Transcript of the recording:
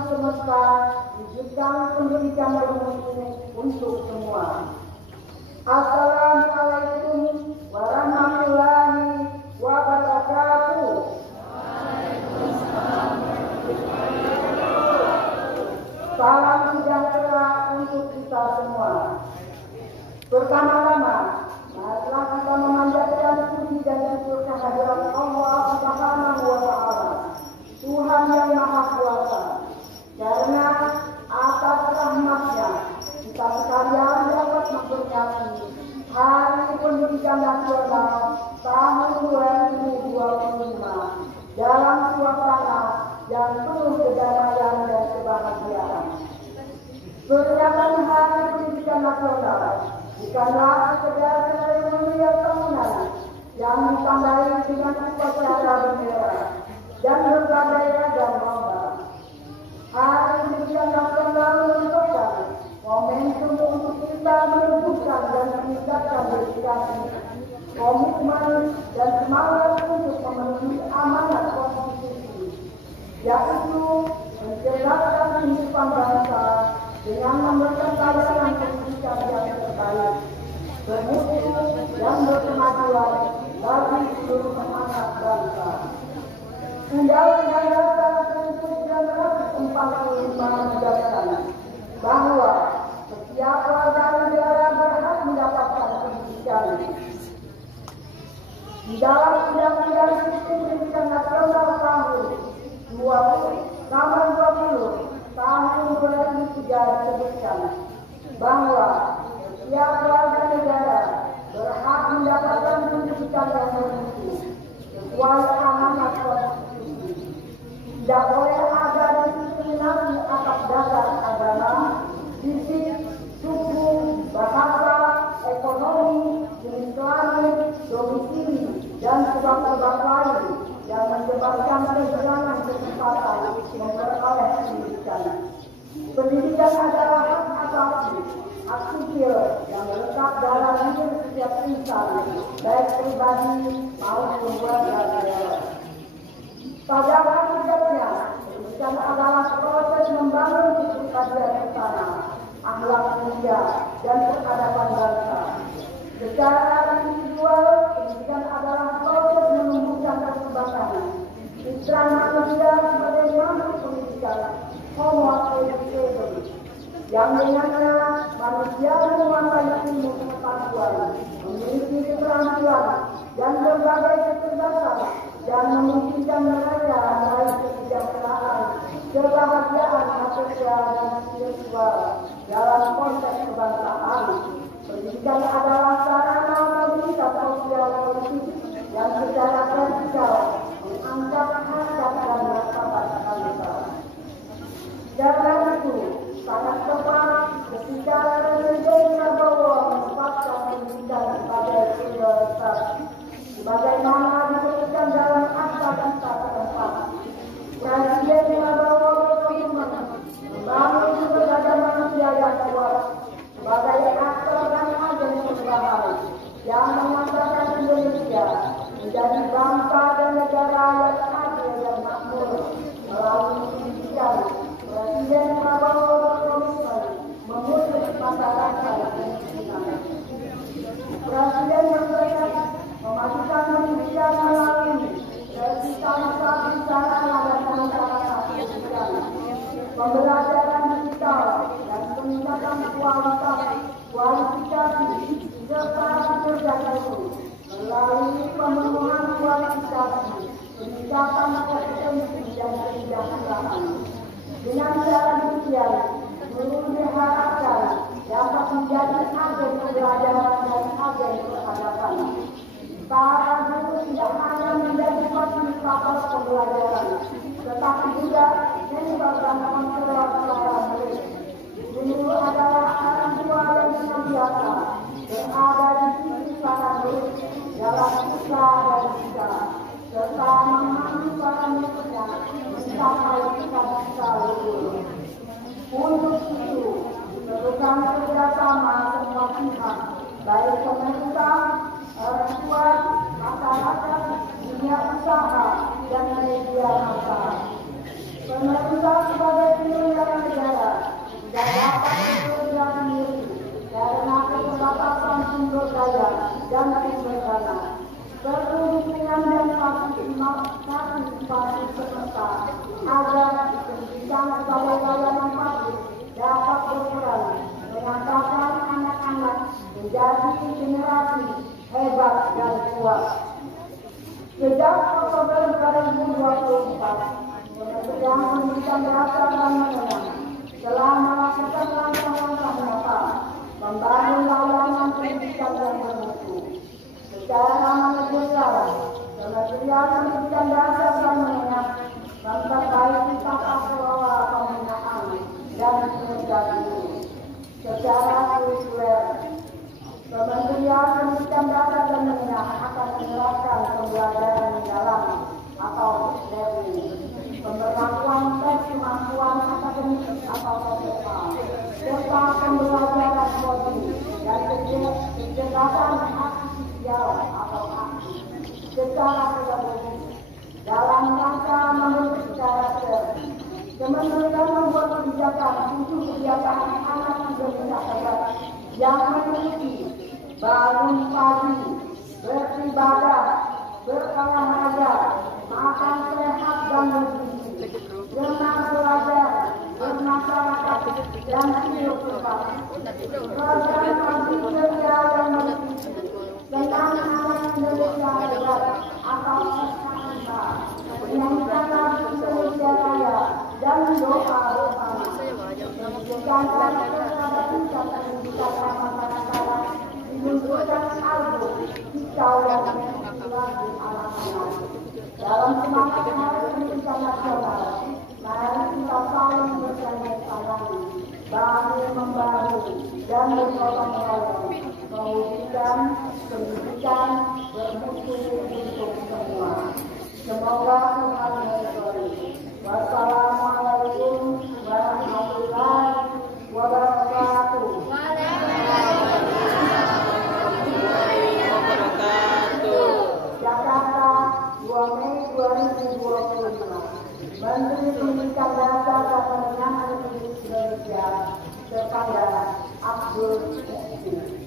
Sang Semesta, wujudkan pendidikan bermutu untuk semua. Assalamualaikum warahmatullahi wabarakatuh. Salam sejahtera untuk kita semua. Pertama-tama, marilah kita memanjatkan puji dan syukur kehadirat Allah Subhanahu wa Ta'ala, Tuhan yang Maha Kuasa, karena atas rahmat-Nya kita sekalian dapat memperingati Hari Pendidikan Nasional tahun 2025 dalam suasana yang penuh kedamaian dan kebahagiaan. Peringatan Hari Pendidikan Nasional bukanlah sekedar seremoni tahunan yang ditandai dengan upacara bendera dan berbagai ragam lomba. Hari Pendidikan Nasional merupakan momentum untuk kita menumbuhkan dan meningkatkan dedikasi, komitmen dan semangat untuk memenuhi amanat konstitusi, yaitu mencerdaskan kehidupan bangsa dengan memberikan layanan pendidikan yang terbaik, bermutu dan berkemajuan bagi seluruh anak bangsa. Undang-Undang Dasar 1945 menegaskan bahwa setiap warga negara berhak mendapatkan pendidikan. Di dalam Undang-Undang Sistem Pendidikan Nasional tahun 20 tahun 2003 disebutkan bahwa setiap warga negara berhak mendapatkan pendidikan yang bermutu sesuai amanat konstitusi. Tidak boleh ada diskriminasi atas dasar agama, fisik, suku, bahasa, ekonomi, jenis kelamin, domisili, dan sebab-sebab lain yang menyebabkan kehilangan kesempatan memperoleh pendidikan. Pendidikan adalah hak asasi, hak sipil yang melekat dalam hidup setiap insan, baik pribadi maupun warga negara. Pada hakikatnya, pendidikan adalah proses membangun kepribadian bersama, akhlak mulia, dan peradaban bangsa. Secara individual, pendidikan adalah proses menumbuhkan perkembangan fitrah manusia sebagai makhluk pendidikan Homo educated, yang dengannya manusia menguasai ilmu pengetahuan, memiliki keterampilan dan berbagai kecerdasan dan memungkinkan mereka meraih kesejahteraan, kebahagiaan material dan spiritual dalam konteks kebangsaan. Pendidikan adalah sarana mobilitas sosial politik yang secara vertikal mengangkat harkat dan martabat bangsa. Karena itu, sangat tepat ketika Presiden Prabowo menetapkan pendidikan sebagai prioritas, sebagaimana disebutkan dalam Akta Kita keempat. Presiden Prabowo berkomitmen membangun sumber daya manusia yang kuat sebagai aktor dan agen perubahan yang mengantarkan Indonesia menjadi bangsa dan negara yang adil dan makmur. Melalui pendidikan, Presiden Prabowo berkomitmen memutus mata rantai kemiskinan. Presiden bertekad memajukan pendidikan melalui revitalisasi sarana dan prasarana pendidikan, pembelajaran digital dan peningkatan kualifikasi serta kinerja guru melalui pemenuhan kualifikasi, peningkatan kompetensi dan kesejahteraan. Dengan cara demikian, guru diharapkan dapat menjadi agen pembelajaran dan agen peradaban. Para guru tidak hanya menjadi fasilitator pembelajaran, tetapi juga mentor dan kontrol para murid. Guru adalah orang tua yang senantiasa berada di sisi para murid dalam suka dan duka, serta membantu para muridnya mencapai cita-cita luhur. Untuk itu, diperlukan kerjasama semua pihak, baik pemerintah, orang tua, masyarakat, dunia usaha, dan media massa. Pemerintah sebagai bencana, perlu dukungan dan partisipasi serta agar pendidikan sebagai layanan publik dapat berperan mengantarkan anak-anak menjadi generasi hebat dan kuat. Sejak Oktober 2024, Kementerian Pendidikan Dasar dan Menengah telah melakukan langkah-langkah nyata membangun layanan pendidikan yang bermutu. Secara manajerial, Kementerian Pendidikan Dasar dan Menengah memperbaiki tata kelola pembinaan dan kinerja guru. Secara kurikuler, Kementerian Pendidikan Dasar dan Menengah akan menerapkan pembelajaran mendalam atau learning, pemberlakuan tes kemampuan akademik atau TOEFL, serta pembelajaran coding dan kecerdasan artifisial atau AI secara pedagogis dalam rangka membentuk karakter. Kementerian membuat kebijakan untuk kegiatan anak Indonesia hebat yang meliputi bangun pagi, beribadah, berolahraga, makan sehat dan bergizi, gemar belajar, bermasyarakat dan hidup bersama. Program abdi sosial yang meliputi tentang anak Indonesia hebat atau SKIK, penyanyikan lagu Indonesia Raya dan doa bersama. Pendidikan karakter pada tingkat pendidikan masyarakat dimunculkan album Kicau yang lagu anak-anak. Dalam semangat Hari Pendidikan Nasional, mari kita saling bergandeng tangan, bahu membahu dan bergotong royong mewujudkan pendidikan bermutu untuk semua. Semoga Tuhan memberkati. Wassalamualaikum warahmatullahi wabarakatuh. Jakarta, 2 Mei 2025. Menteri Pendidikan Dasar dan Menengah Republik Indonesia, Terkaya Abdul Muhsin.